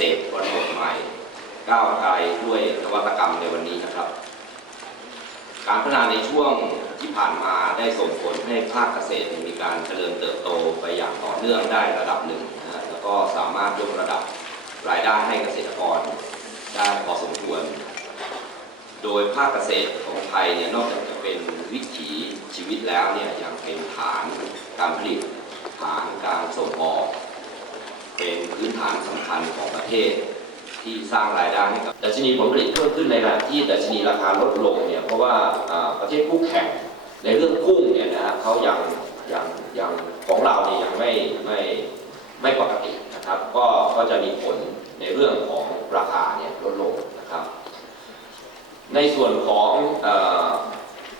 เกษตรคนใหม่ก้าวไกลด้วยนวัตกรรมในวันนี้นะครับ การพัฒนาในช่วงที่ผ่านมาได้ส่งผลให้ภาคเกษตรมีการเจริญเติบโตไปอย่างต่อเนื่องได้ระดับหนึ่งนะฮะแล้วก็สามารถยกระดับรายได้ให้เกษตรกรได้พอสมควร โดยภาคเกษตรของไทยเนี่ยนอกจากจะเป็นวิถีชีวิตแล้วเนี่ยยังเป็นฐานการผลิต ฐานการส่งออก เป็นพื้นฐานสำคัญของประเทศ ที่สร้างรายได้ให้กับดัชนีผลผลิตเพิ่มขึ้นในขณะที่ดัชนีราคาลดลงเนี่ยเพราะว่าประเทศคู่แข่งในเรื่องกุ้งเนี่ยนะฮะเขายังยังยังของเราเนี่ยยังไม่ไม่ไม่ปกตินะครับ ก็ก็จะมีผลในเรื่องของราคาเนี่ยลดลงนะครับ ในส่วนของอ,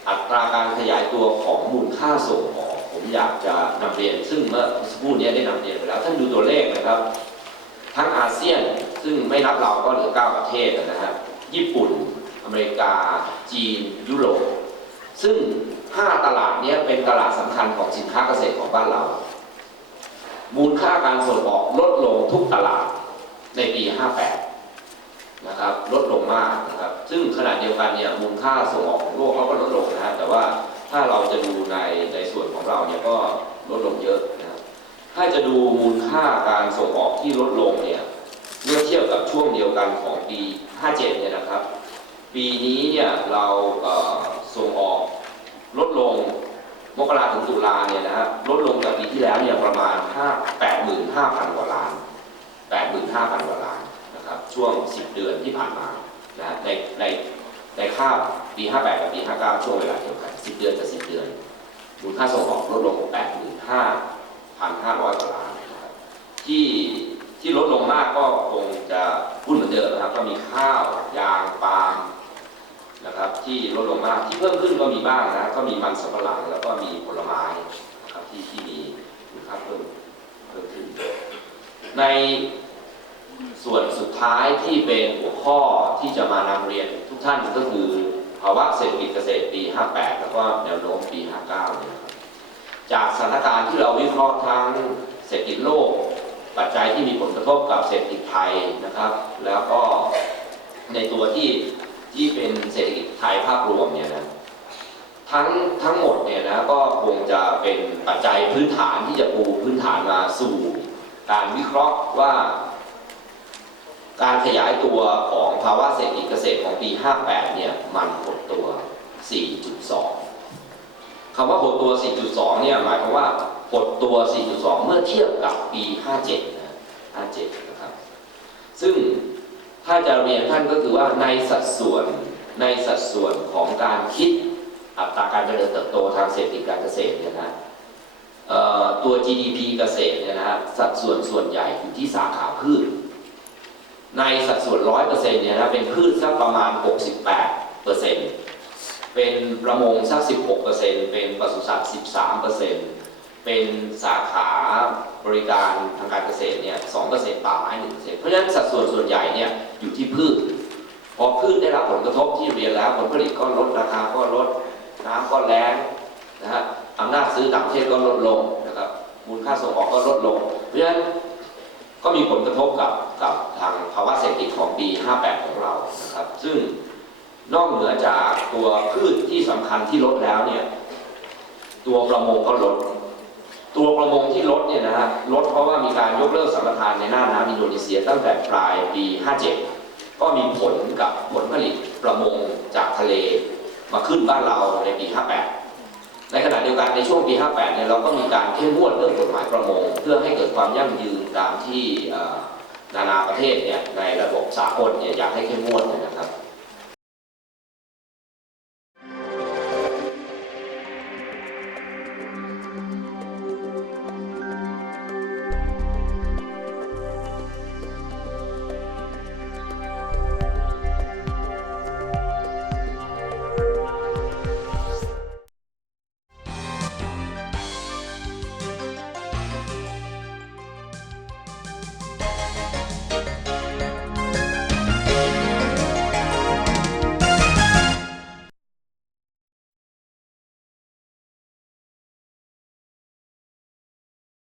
อัตราการขยายตัวของมูลค่าส่งออก อยากจะนำเรียน ซึ่งเมื่อสักครู่นี้ได้นำเรียนไปแล้ว ท่านดูตัวเลขนะครับ ทั้งอาเซียนซึ่งไม่นับเราก็เหลือ 9 ประเทศนะฮะญี่ปุ่น อเมริกา จีน ยุโรป ซึ่ง 5 ตลาดเนี้ยเป็นตลาดสำคัญของสินค้าเกษตรของบ้านเรา มูลค่าการส่งออกลดลงทุกตลาดในปี 58 นะครับ ลดลงมากนะครับ ซึ่งขณะเดียวกันเนี่ยมูลค่าส่งออกของโลกเขาก็ลดลงนะฮะแต่ว่าถ้าเราจะดูในในส่วน เนี่ยก็ลดลงเยอะนะครับถ้าจะดูมูลค่าการส่งออกที่ลดลงเนี่ยเมื่อเทียบกับช่วงเดียวกันของปี 57 เนี่ยนะครับ ปีนี้เนี่ยเราเส่งออกลดลงมกราถึงตุลาเนี่ยนะฮะลดลงจากปีที่แล้วเนี่ยประมาณ 5 85,000 กว่าล้าน 85,000 กว่าล้านนะครับช่วง 10 เดือนที่ผ่านมานะในในในค่าบปี 58 กับปี 59 ช่วงเวลาเดียวกัน 10 เดือนกับ 10 เดือน มูลค่าส่งออกลดลง 85,500กว่าล้านนะครับที่ที่ลดลงมากก็คงจะพูดเหมือนเดิมนะครับ ก็มีข้าวยางปาล์มนะครับ ที่ลดลงมากที่เพิ่มขึ้นก็มีบ้างนะก็มีมันสำปะหลังแล้วก็มีผลไม้นะครับที่ที่มีมูลค่าเพิ่มเพิ่มขึ้น ในส่วนสุดท้ายที่เป็นหัวข้อที่จะมานำเรียนทุกท่านก็คือ ภาวะเศรษฐกิจเกษตรปี 58 แล้วก็แนวโน้มปี 59เนี่ยจากสถานการณ์ที่เราวิเคราะห์ทั้งเศรษฐกิจโลก ปัจจัยที่มีผลกระทบกับเศรษฐกิจไทยนะครับ แล้วก็ในตัวที่ที่เป็นเศรษฐกิจไทยภาพรวมเนี่ยนะทั้งทั้งหมดเนี่ยนะก็คงจะเป็นปัจจัยพื้นฐานที่จะปูพื้นฐานมาสู่ การวิเคราะห์ว่า การขยายตัวของ ภาวะเศรษฐกิจเกษตรของปี 58 เนี่ยมันหดตัว 4.2 คำว่าหดตัว 4.2 เนี่ยหมายความว่าหดตัว 4.2 เมื่อเทียบกับปี 57 นะ 57 นะครับ ซึ่งถ้าจะเรียนท่านก็คือว่าในสัดส่วนในสัดส่วนของการคิดอัตราการเจริญเติบโตทางเศรษฐกิจการเกษตรเนี่ยนะตัว GDP เกษตรเนี่ยนะสัดส่วนส่วนใหญ่อยู่ที่สาขาพืช ในสัดส่วนร้อยเปอร์เซ็นต์เนี่ยนะเป็นพืชสักประมาณ 68เปอร์เซ็นต์เป็นประมงสัก 16เปอร์เซ็นต์เป็นปศุสัตว์ 13เปอร์เซ็นต์เป็นสาขาบริการทางการเกษตรเนี่ย2เปอร์เซ็นต์ป่าไม้1เปอร์เซ็นต์เพราะฉะนั้นสัดส่วนส่วนใหญ่เนี่ยอยู่ที่พืช พอพืชได้รับผลกระทบที่เรียนแล้วผลผลิตก็ลดราคาก็ลดน้ำก็แรงนะฮะอำนาจซื้อต่างประเทศก็ลดลงนะครับมูลค่าส่งออกก็ลดลง เพราะฉะนั้นก็มีผลกระทบกับกับ ทางภาวะเศรษฐกิจของปี 58 ของเรานะครับ ซึ่งนอกเหนือจากตัวพืชที่สำคัญที่ลดแล้วเนี่ย ตัวประมงก็ลด ตัวประมงที่ลดเนี่ยนะฮะลดเพราะว่ามีการยกเลิกสัมปทานในหน้าน้ำอินโดนีเซียตั้งแต่ปลายปี 57 ก็มีผลกับผลผลิตประมงจากทะเลมาขึ้นบ้านเราในปี 58 ในขณะเดียวกันในช่วงปี 58 เนี่ยเราก็มีการเข้มงวดเรื่องกฎหมายประมง เพื่อให้เกิดความยั่งยืนตามที่ นานาประเทศเนี่ยในระบบสากลเนี่ยอยากให้เข้มงวดนะครับ